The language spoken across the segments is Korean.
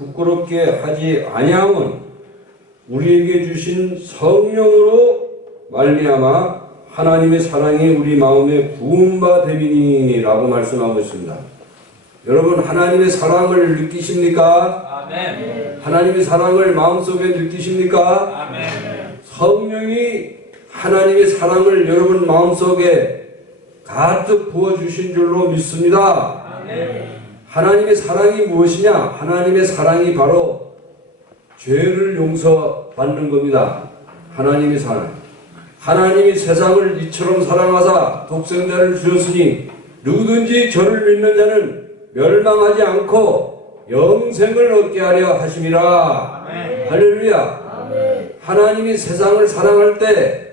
부끄럽게 하지 아니함은 우리에게 주신 성령으로 말미암아 하나님의 사랑이 우리 마음에 부은 바 됨이니라고 말씀하고 있습니다. 여러분, 하나님의 사랑을 느끼십니까? 아멘. 하나님의 사랑을 마음속에 느끼십니까? 아멘. 성령이 하나님의 사랑을 여러분 마음속에 가득 부어주신 줄로 믿습니다. 아멘. 하나님의 사랑이 무엇이냐? 하나님의 사랑이 바로 죄를 용서받는 겁니다. 하나님의 사랑. 하나님이 세상을 이처럼 사랑하사 독생자를 주셨으니 누구든지 저를 믿는 자는 멸망하지 않고 영생을 얻게 하려 하심이라. 아멘. 할렐루야. 아멘. 하나님이 세상을 사랑할 때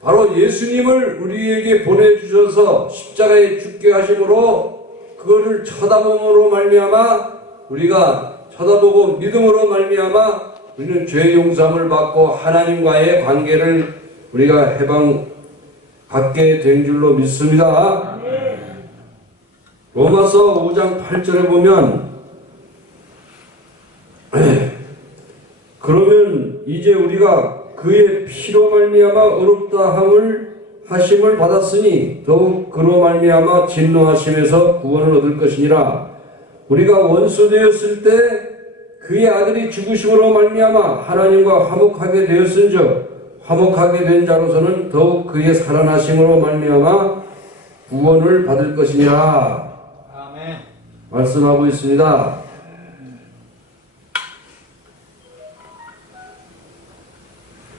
바로 예수님을 우리에게 보내주셔서 십자가에 죽게 하심으로 그거를 쳐다봄으로 말미암아 우리가 쳐다보고 믿음으로 말미암아 우리는 죄 용서함을 받고 하나님과의 관계를 우리가 해방받게 된 줄로 믿습니다. 로마서 5장 8절에 보면 그러면 이제 우리가 그의 피로 말미암아 의롭다 하심을 받았으니 더욱 그로 말미암아 진노하심에서 구원을 얻을 것이니라. 우리가 원수 되었을 때 그의 아들이 죽으심으로 말미암아 하나님과 화목하게 되었은즉 화목하게 된 자로서는 더욱 그의 살아나심으로 말미암아 구원을 받을 것이니라. 아멘. 말씀하고 있습니다.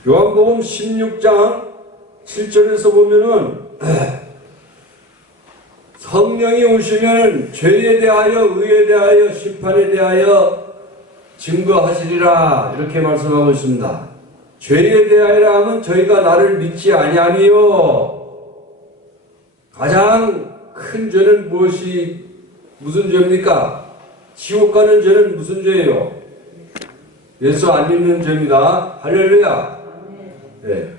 요한복음 16장 7절에서 보면은 성령이 오시면 죄에 대하여 의에 대하여 심판에 대하여 증거하시리라 이렇게 말씀하고 있습니다. 죄에 대하여 하면 저희가 나를 믿지 아니하니요. 가장 큰 죄는 무슨 죄입니까? 지옥 가는 죄는 무슨 죄예요? 예수 안 믿는 죄입니다. 할렐루야. 네.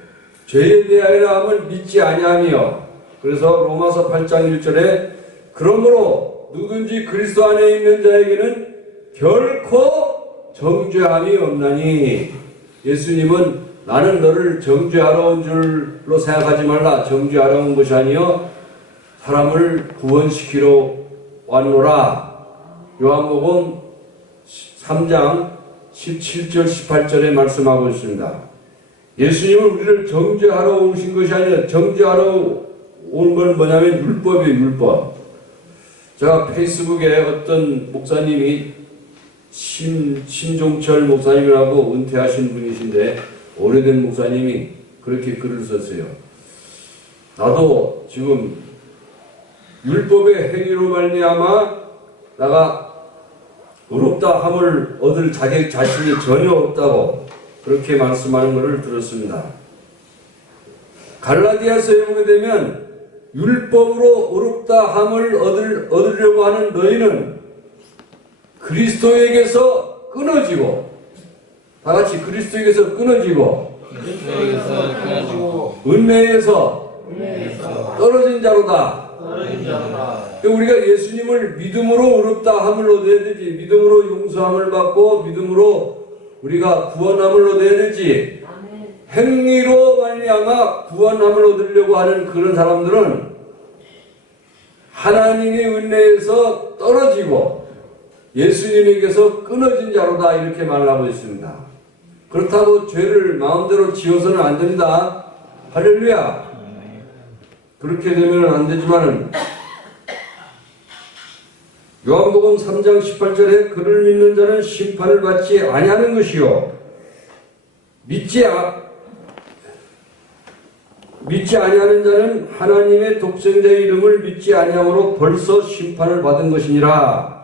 죄에 대하여 하면 믿지 아니하며 그래서 로마서 8장 1절에 그러므로 누구든지 그리스도 안에 있는 자에게는 결코 정죄함이 없나니 예수님은 나는 너를 정죄하러 온 줄로 생각하지 말라. 정죄하러 온 것이 아니요 사람을 구원시키러 왔노라. 요한복음 3장 17절 18절에 말씀하고 있습니다. 예수님은 우리를 정죄하러 오신 것이 아니라 정죄하러 온 건 뭐냐면 율법이에요. 율법. 제가 페이스북에 어떤 목사님이 신종철 목사님이라고 은퇴하신 분이신데 오래된 목사님이 그렇게 글을 썼어요. 나도 지금 율법의 행위로 말미암아 나가 의롭다 함을 얻을 자신이 전혀 없다고 그렇게 말씀하는 것을 들었습니다. 갈라디아서에 보게 되면 율법으로 의롭다 함을 얻으려고 하는 너희는 그리스도에게서 끊어지고 다 같이 그리스도에게서 끊어지고 은혜에서 떨어진 자로다. 우리가 예수님을 믿음으로 의롭다 함을 얻어야 되지. 믿음으로 용서함을 받고 믿음으로 우리가 구원함을 얻어야 되지. 행위로 말미암아 구원함을 얻으려고 하는 그런 사람들은 하나님의 은혜에서 떨어지고 예수님에게서 끊어진 자로다 이렇게 말하고 있습니다. 그렇다고 죄를 마음대로 지어서는 안 됩니다. 할렐루야. 그렇게 되면 안 되지만은 요한복음 3장 18절에 그를 믿는 자는 심판을 받지 아니하는 것이요 믿지 아니하는 자는 하나님의 독생자의 이름을 믿지 아니함으로 벌써 심판을 받은 것이니라.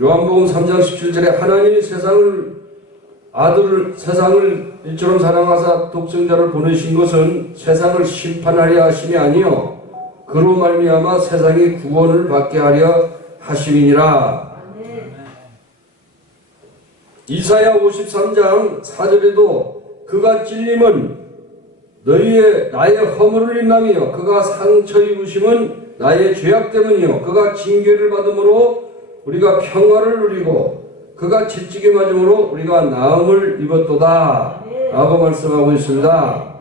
요한복음 3장 17절에 하나님이 세상을 이처럼 사랑하사 독생자를 보내신 것은 세상을 심판하려 하심이 아니요 그로 말미암아 세상이 구원을 받게 하려 하심이니라. 이사야 53장 4절에도 그가 찔림은 나의 허물을 인함이요 그가 상처 입으심은 나의 죄악 때문이요 그가 징계를 받음으로 우리가 평화를 누리고 그가 채찍에 맞음으로 우리가 나음을 입었도다 라고 말씀하고 있습니다.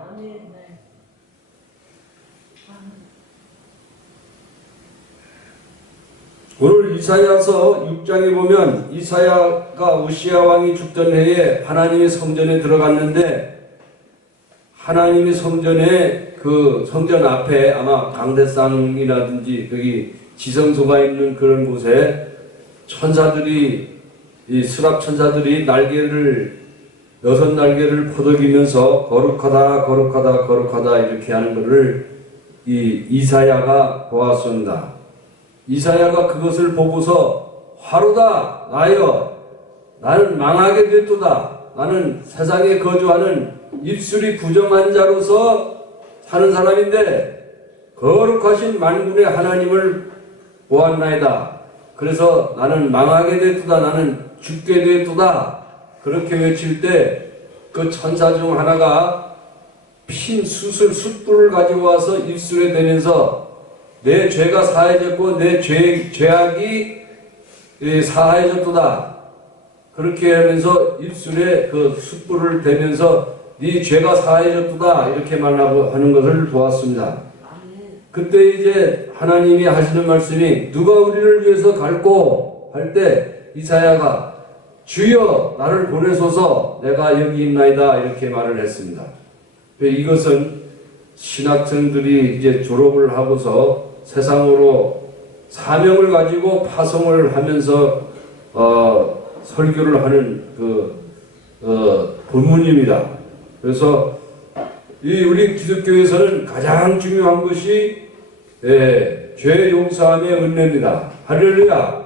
오늘 이사야서 6장에 보면 이사야가 우시야 왕이 죽던 해에 하나님의 성전에 들어갔는데 하나님의 성전에 그 성전 앞에 아마 강대상이라든지 거기 지성소가 있는 그런 곳에 천사들이 이 스랍 천사들이 여섯 날개를 퍼덕이면서 거룩하다 거룩하다 거룩하다 이렇게 하는 것을 이 이사야가 보았습니다. 이사야가 그것을 보고서 화로다 나여 나는 망하게 됐도다 나는 세상에 거주하는 입술이 부정한 자로서 사는 사람인데 거룩하신 만군의 하나님을 보았나이다. 그래서 나는 망하게 됐도다 나는 죽게 됐도다 그렇게 외칠 때 그 천사 중 하나가 핀 숯불을 가지고 와서 입술에 대면서 내 죄가 사해졌고 내 죄악이 사해졌도다. 그렇게 하면서 입술에 그 숯불을 대면서 네 죄가 사해졌도다 이렇게 말하고 하는 것을 보았습니다. 그때 이제 하나님이 하시는 말씀이 누가 우리를 위해서 갈고 할 때 이사야가 주여 나를 보내소서 내가 여기 있나이다 이렇게 말을 했습니다. 이것은 신학생들이 이제 졸업을 하고서 세상으로 사명을 가지고 파송을 하면서 설교를 하는 본문입니다. 그래서 우리 기독교에서는 가장 중요한 것이 죄 용서함의 은혜입니다. 할렐루야.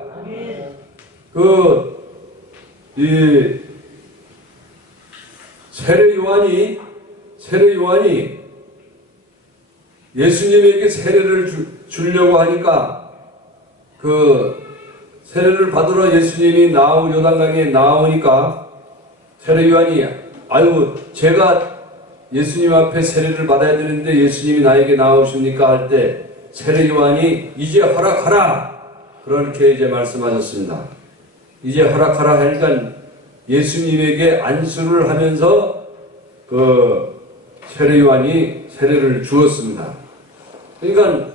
세례 요한이 예수님에게 세례를 주려고 하니까 그 세례를 받으러 예수님이 요단강에 나오니까 세례 요한이 제가 예수님 앞에 세례를 받아야 되는데 예수님이 나에게 나오십니까 할 때 세례 요한이 이제 허락하라 그렇게 이제 말씀하셨습니다. 이제 허락하라 하니까 예수님에게 안수를 하면서 그 세례 요한이 세례를 주었습니다. 그러니까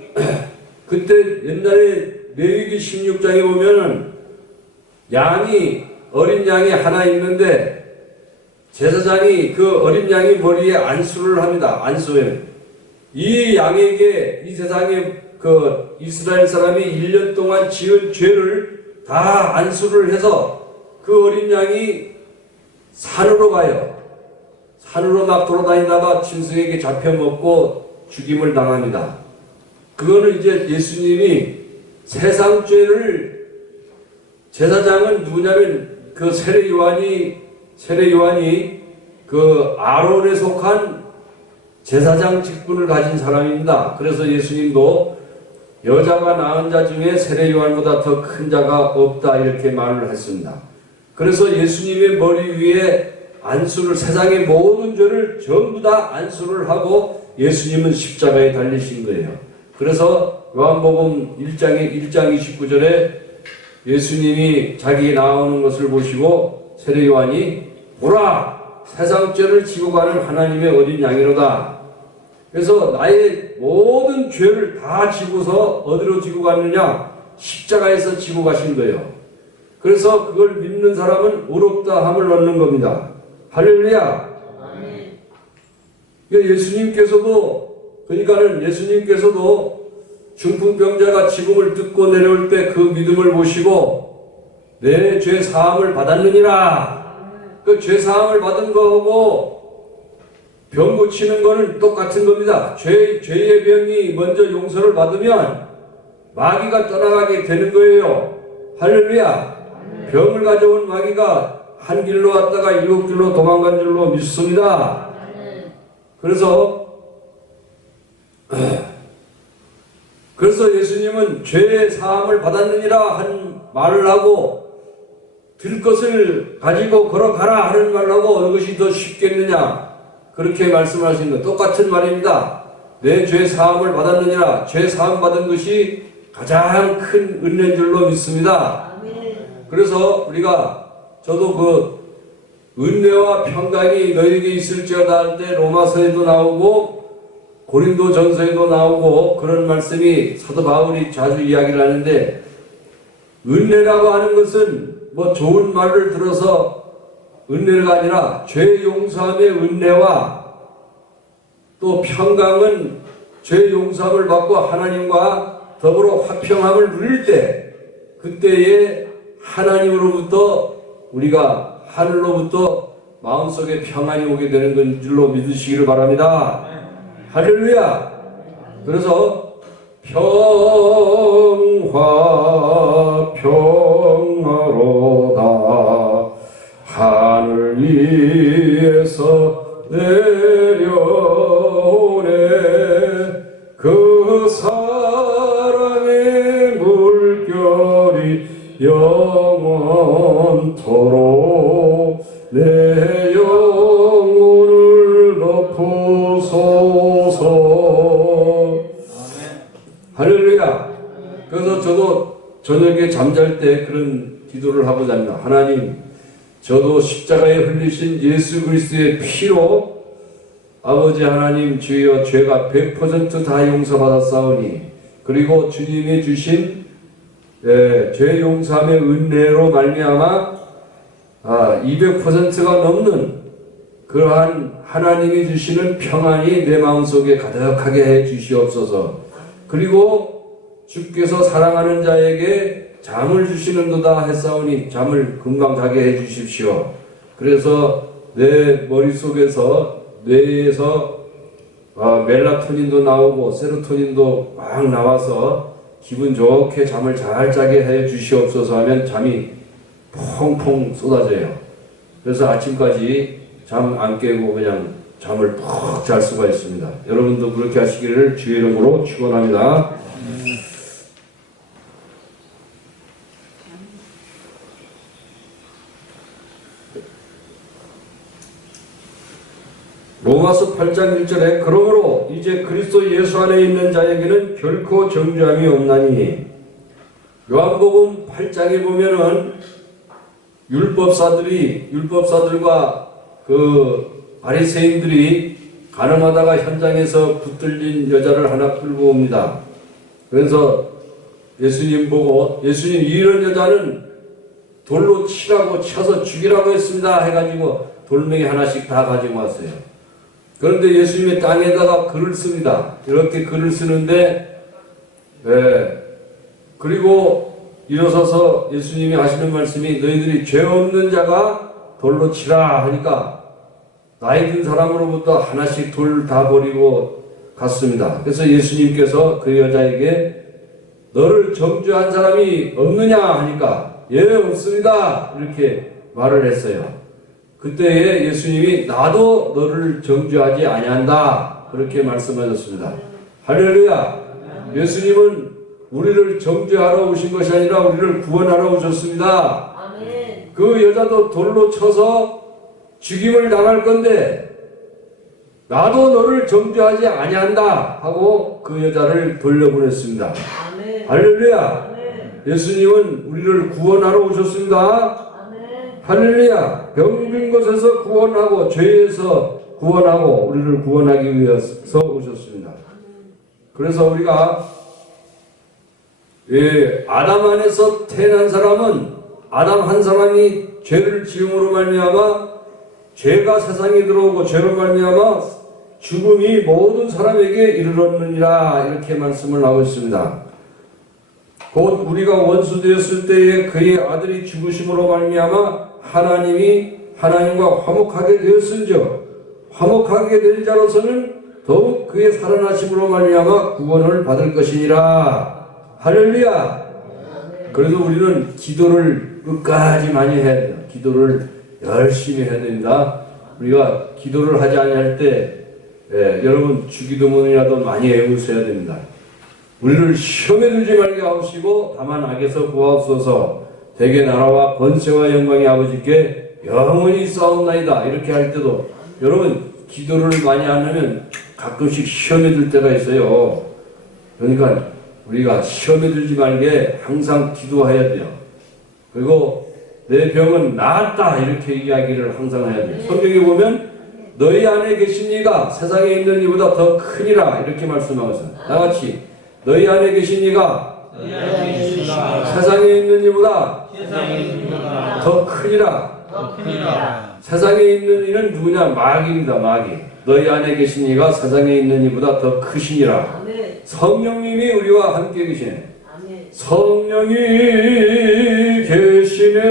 그때 옛날에 레위기 16장에 보면은 어린 양이 하나 있는데 제사장이 그 어린 양이 머리에 안수를 합니다. 안수에 이 양에게 이 세상에 그 이스라엘 사람이 1년 동안 지은 죄를 다 안수를 해서 그 어린 양이 산으로 가요. 산으로 막 돌아다니다가 짐승에게 잡혀먹고 죽임을 당합니다. 그거는 이제 예수님이 세상 죄를 제사장은 누구냐면 그 세례 요한이 그 아론에 속한 제사장 직분을 가진 사람입니다. 그래서 예수님도 여자가 낳은 자 중에 세례 요한보다 더 큰 자가 없다 이렇게 말을 했습니다. 그래서 예수님의 머리 위에 세상의 모든 죄를 전부 다 안수를 하고 예수님은 십자가에 달리신 거예요. 그래서 요한복음 1장 29절에 예수님이 자기 나오는 것을 보시고 세례 요한이 보라 세상 죄를 지고 가는 하나님의 어린 양이로다. 그래서 나의 모든 죄를 다 지고서 어디로 지고 갔느냐? 십자가에서 지고 가신 거예요. 그래서 그걸 믿는 사람은 의롭다함을 얻는 겁니다. 할렐루야. 예수님께서도 중풍병자가 지붕을 뜯고 내려올 때 그 믿음을 보시고 내 죄 사함을 받았느니라. 그 죄 사함을 받은 거하고 병 고치는 거는 똑같은 겁니다. 죄의 병이 먼저 용서를 받으면 마귀가 떠나가게 되는 거예요. 할렐루야. 병을 가져온 마귀가 한 길로 왔다가 7길로 도망간 줄로 믿습니다. 그래서 예수님은 죄 사함을 받았느니라 한 말을 하고 들 것을 가지고 걸어가라 하는 말을 하고 어느 것이 더 쉽겠느냐 그렇게 말씀하신 것 똑같은 말입니다. 내 죄 사함을 받았느니라. 죄 사함 받은 것이 가장 큰 은혜인 줄로 믿습니다. 아멘. 그래서 저도 그 은혜와 평강이 너희에게 있을지어다 할 때 로마서에도 나오고 고린도 전서에도 나오고 그런 말씀이 사도 바울이 자주 이야기를 하는데, 은혜라고 하는 것은 뭐 좋은 말을 들어서 은혜가 아니라 죄 용서함의 은혜와 또 평강은 죄 용서함을 받고 하나님과 더불어 화평함을 누릴 때, 그때에 하나님으로부터 우리가 하늘로부터 마음속에 평안이 오게 되는 건 줄로 믿으시기를 바랍니다. 할렐루야. 그래서 평화 평화로다 하늘 위에서 내려오네 그 사랑의 물결이 영원토록 내 영혼을 덮으소서. 할렐루야. 그래서 저도 저녁에 잠잘 때 그런 기도를 하고 잡니다. 하나님, 저도 십자가에 흘리신 예수 그리스도의 피로 아버지 하나님 주여 죄가 100% 다 용서받았사오니, 그리고 주님이 주신 죄 용서함의 은혜로 말미암아 200%가 넘는 그러한 하나님이 주시는 평안이 내 마음속에 가득하게 해 주시옵소서. 그리고 주께서 사랑하는 자에게 잠을 주시는도다 했사오니 잠을 금방 자게 해 주십시오. 그래서 내 머릿속에서 뇌에서 멜라토닌도 나오고 세로토닌도 막 나와서 기분 좋게 잠을 잘 자게 해 주시옵소서 하면 잠이 펑펑 쏟아져요. 그래서 아침까지 잠 안 깨고 그냥 잠을 푹 잘 수가 있습니다. 여러분도 그렇게 하시기를 주의 이름으로 축원합니다. 로마서 8장 1절에 그러므로 이제 그리스도 예수 안에 있는 자에게는 결코 정죄함이 없나니, 요한복음 8장에 보면은 율법사들과 그 바리새인들이 가늠하다가 현장에서 붙들린 여자를 하나 끌고 옵니다. 그래서 예수님 보고, 예수님 이런 여자는 돌로 치라고 쳐서 죽이라고 했습니다 해가지고 돌멩이 하나씩 다 가지고 왔어요. 그런데 예수님의 땅에다가 글을 씁니다. 이렇게 글을 쓰는데, 그리고 일어서서 예수님이 하시는 말씀이 너희들이 죄 없는 자가 돌로 치라 하니까 나이 든 사람으로부터 하나씩 돌 다 버리고 갔습니다. 그래서 예수님께서 그 여자에게 너를 정죄한 사람이 없느냐 하니까 예 없습니다 이렇게 말을 했어요. 그때에 예수님이 나도 너를 정죄하지 아니한다 그렇게 말씀하셨습니다. 할렐루야. 예수님은 우리를 정죄하러 오신 것이 아니라 우리를 구원하러 오셨습니다. 아멘. 그 여자도 돌로 쳐서 죽임을 당할 건데 나도 너를 정죄하지 아니한다 하고 그 여자를 돌려보냈습니다. 아멘. 할렐루야. 아멘. 예수님은 우리를 구원하러 오셨습니다. 할렐루야. 병든 것에서 구원하고 죄에서 구원하고 우리를 구원하기 위해서 오셨습니다. 그래서 우리가 아담 안에서 태어난 사람은 아담 한 사람이 죄를 지음으로 말미암아 죄가 세상에 들어오고 죄로 말미암아 죽음이 모든 사람에게 이르렀느니라 이렇게 말씀을 하고 있습니다. 곧 우리가 원수 되었을 때에 그의 아들이 죽으심으로 말미암아 하나님이 하나님과 화목하게 되었은즉 화목하게 될 자로서는 더욱 그의 살아나심으로 말미암아 구원을 받을 것이니라. 할렐루야. 그래도 우리는 기도를 끝까지 많이 해야 돼요. 기도를 열심히 해야 됩니다. 우리가 기도를 하지 아니할 때 여러분 주기도문이라도 많이 외우셔야 됩니다. 우리를 시험에 들지 말게 하옵시고 다만 악에서 구하옵소서. 대개 나라와 권세와 영광이 아버지께 영원히 있사옵나이다. 이렇게 할 때도 여러분 기도를 많이 안 하면 가끔씩 시험에 들 때가 있어요. 그러니까 우리가 시험에 들지 말게 항상 기도해야 돼요. 그리고 내 병은 나았다 이렇게 이야기를 항상 해야 돼요. 성경에 보면 너희 안에 계신 이가 세상에 있는 이보다 더 크니라 이렇게 말씀하고 있어요. 다같이 너희 안에 계신 이가 세상에 있는 이보다 더 크니라. 세상에 있는 이는 누구냐? 마귀입니다. 마귀. 너희 안에 계신 이가 세상에 있는 이보다 더 크시니라. 성령님이 우리와 함께 계시네. 성령이 계시네.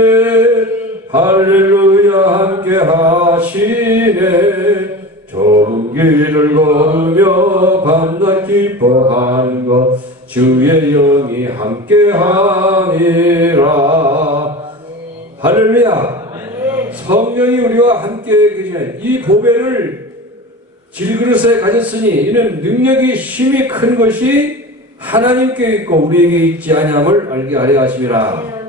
할렐루야 함께 하시네. 좁은 길을 걸으며 밤낮 기뻐하는 것 주의 영이 함께 하니라. 할렐루야. 성령이 우리와 함께 계시네. 이 보배를 질그릇에 가졌으니 이는 능력이 힘이 큰 것이 하나님께 있고 우리에게 있지 아니함을 알게 하려 하심이라.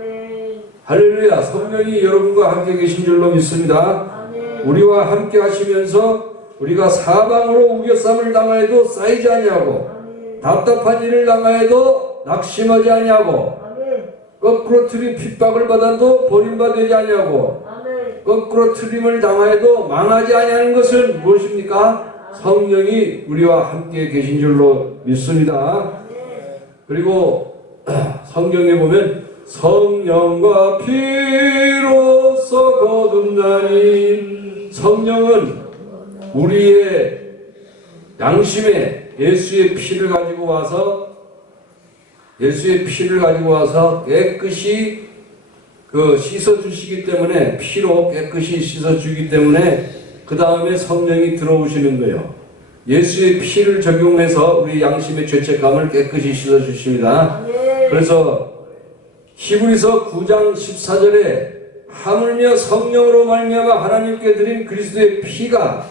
할렐루야. 성령이 여러분과 함께 계신 줄로 믿습니다. 우리와 함께 하시면서 우리가 사방으로 우겨쌈을 당하여도 쌓이지 아니하고 답답한 일을 당하여도 낙심하지 아니하고 거꾸로 트림 핍박을 받아도 버림받지 아니하고 거꾸로 트림을 당하여도 망하지 아니하는 것은 무엇입니까? 성령이 우리와 함께 계신 줄로 믿습니다. 그리고 성경에 보면 성령과 피로써 거듭나니, 성령은 우리의 양심에 예수의 피를 가지고 와서 깨끗이 씻어주시기 때문에, 피로 깨끗이 씻어주기 때문에 그 다음에 성령이 들어오시는 거예요. 예수의 피를 적용해서 우리 양심의 죄책감을 깨끗이 씻어주십니다. 그래서 히브리서 9장 14절에 하물며 성령으로 말미암아 하나님께 드린 그리스도의 피가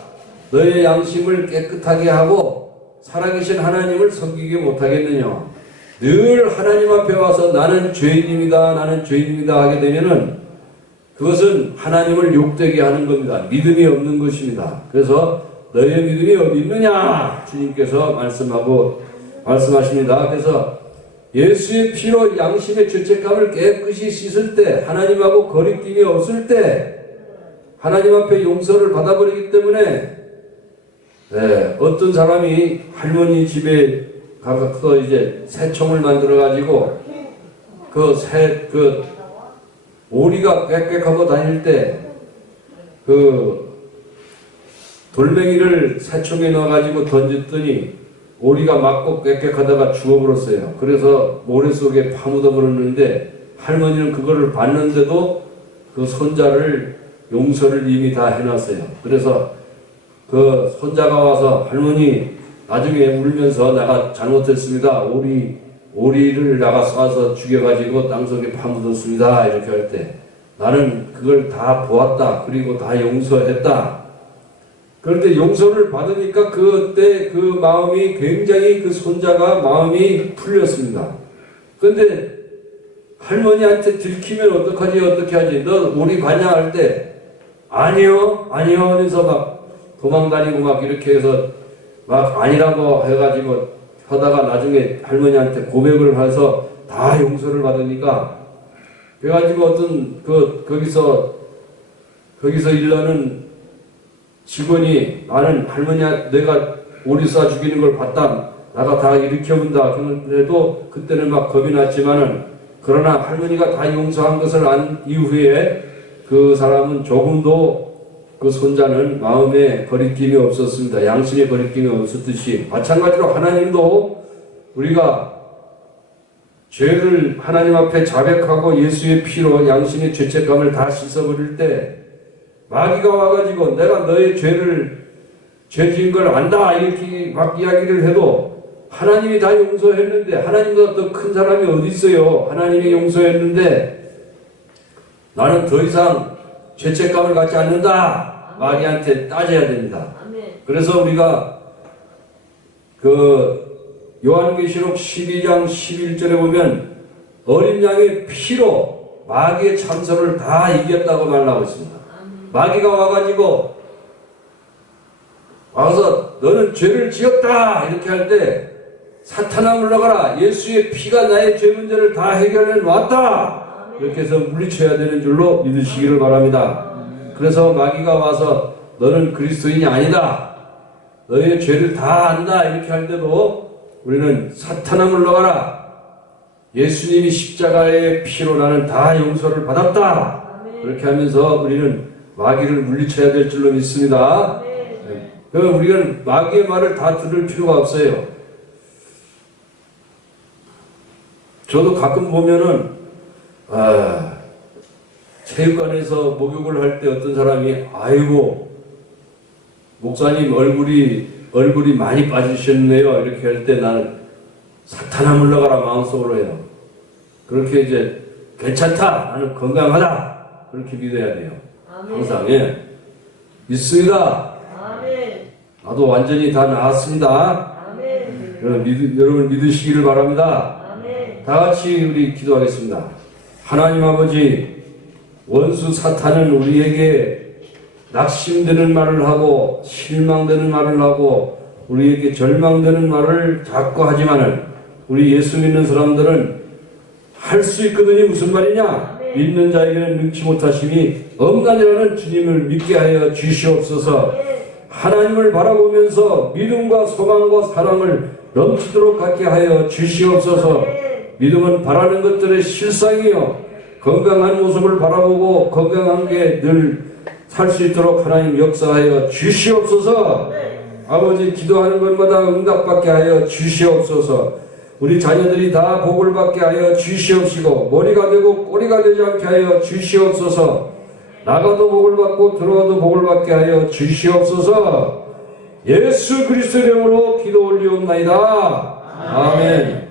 너의 양심을 깨끗하게 하고 살아계신 하나님을 섬기게 못하겠느냐. 늘 하나님 앞에 와서 나는 죄인입니다, 나는 죄인입니다 하게 되면은 그것은 하나님을 욕되게 하는 겁니다. 믿음이 없는 것입니다. 그래서 너의 믿음이 어디 있느냐 주님께서 말씀하십니다. 그래서 예수의 피로 양심의 죄책감을 깨끗이 씻을 때, 하나님하고 거리낌이 없을 때 하나님 앞에 용서를 받아버리기 때문에, 어떤 사람이 할머니 집에 가서 이제 새총을 만들어 가지고 오리가 꽥꽥하고 다닐 때 돌멩이를 새총에 넣어 가지고 던졌더니 오리가 맞고 꽥꽥하다가 죽어버렸어요. 그래서 모래 속에 파묻어 버렸는데, 할머니는 그거를 봤는데도 그 손자를 용서를 이미 다 해놨어요. 그래서 그 손자가 와서 할머니 나중에 울면서 내가 잘못했습니다. 오리를 내가 쏴서 죽여가지고 땅속에 파묻었습니다. 이렇게 할 때 나는 그걸 다 보았다. 그리고 다 용서했다. 그런데 용서를 받으니까 그때 그 마음이 굉장히, 그 손자가 마음이 풀렸습니다. 그런데 할머니한테 들키면 어떡하지 어떻게 하지, 너 오리 봤냐 할 때 아니요 하면서 막 도망다니고 막 이렇게 해서 막 아니라고 해가지고 하다가 나중에 할머니한테 고백을 해서 다 용서를 받으니까, 그래가지고 어떤 거기서 일하는 직원이 나는 할머니야 내가 오리 쏴 죽이는 걸 봤다. 내가 다 일으켜본다. 그런데도 그때는 막 겁이 났지만은, 그러나 할머니가 다 용서한 것을 안 이후에 그 사람은 조금도, 그 손자는 마음에 거리낌이 없었습니다. 양심에 거리낌이 없었듯이, 마찬가지로 하나님도 우리가 죄를 하나님 앞에 자백하고 예수의 피로 양심의 죄책감을 다 씻어버릴 때, 마귀가 와가지고 내가 너의 죄 지은 걸 안다 이렇게 막 이야기를 해도, 하나님이 다 용서했는데, 하나님보다 더 큰 사람이 어디 있어요. 하나님이 용서했는데 나는 더 이상 죄책감을 갖지 않는다. 마귀한테 따져야 됩니다. 그래서 우리가 요한계시록 12장 11절에 보면 어린 양의 피로 마귀의 참소를 다 이겼다고 말하고 있습니다. 마귀가 와서 너는 죄를 지었다 이렇게 할 때, 사탄아 물러가라, 예수의 피가 나의 죄 문제를 다 해결해 놨다 이렇게 해서 물리쳐야 되는 줄로 믿으시기를 바랍니다. 그래서 마귀가 와서 너는 그리스도인이 아니다, 너의 죄를 다 안다 이렇게 할 때도 우리는 사탄아 물러가라, 예수님이 십자가의 피로 나는 다 용서를 받았다, 그렇게 하면서 우리는 마귀를 물리쳐야 될 줄로 믿습니다. 우리는 마귀의 말을 다 들을 필요가 없어요. 저도 가끔 보면은 체육관에서 목욕을 할 때 어떤 사람이 아이고 목사님 얼굴이 많이 빠지셨네요 이렇게 할 때 나는 사탄아 물러가라 마음속으로 해요. 그렇게 이제 괜찮다, 나는 건강하다, 그렇게 믿어야 돼요. 항상. 예. 믿습니다. 나도 완전히 다 나았습니다. 여러분 믿으시기를 바랍니다. 다 같이 우리 기도하겠습니다. 하나님 아버지, 원수 사탄은 우리에게 낙심되는 말을 하고 실망되는 말을 하고 우리에게 절망되는 말을 자꾸 하지만은 우리 예수 믿는 사람들은 할 수 있거든요. 무슨 말이냐? 믿는 자에게는 능치 못하심이 없나니라는 주님을 믿게 하여 주시옵소서. 하나님을 바라보면서 믿음과 소망과 사랑을 넘치도록 갖게 하여 주시옵소서. 믿음은 바라는 것들의 실상이요, 건강한 모습을 바라보고 건강한 게 늘 살 수 있도록 하나님 역사하여 주시옵소서. 아버지, 기도하는 것마다 응답받게 하여 주시옵소서. 우리 자녀들이 다 복을 받게 하여 주시옵시고 머리가 되고 꼬리가 되지 않게 하여 주시옵소서. 나가도 복을 받고 들어와도 복을 받게 하여 주시옵소서. 예수 그리스도의 이름으로 기도 올리옵나이다. 아멘.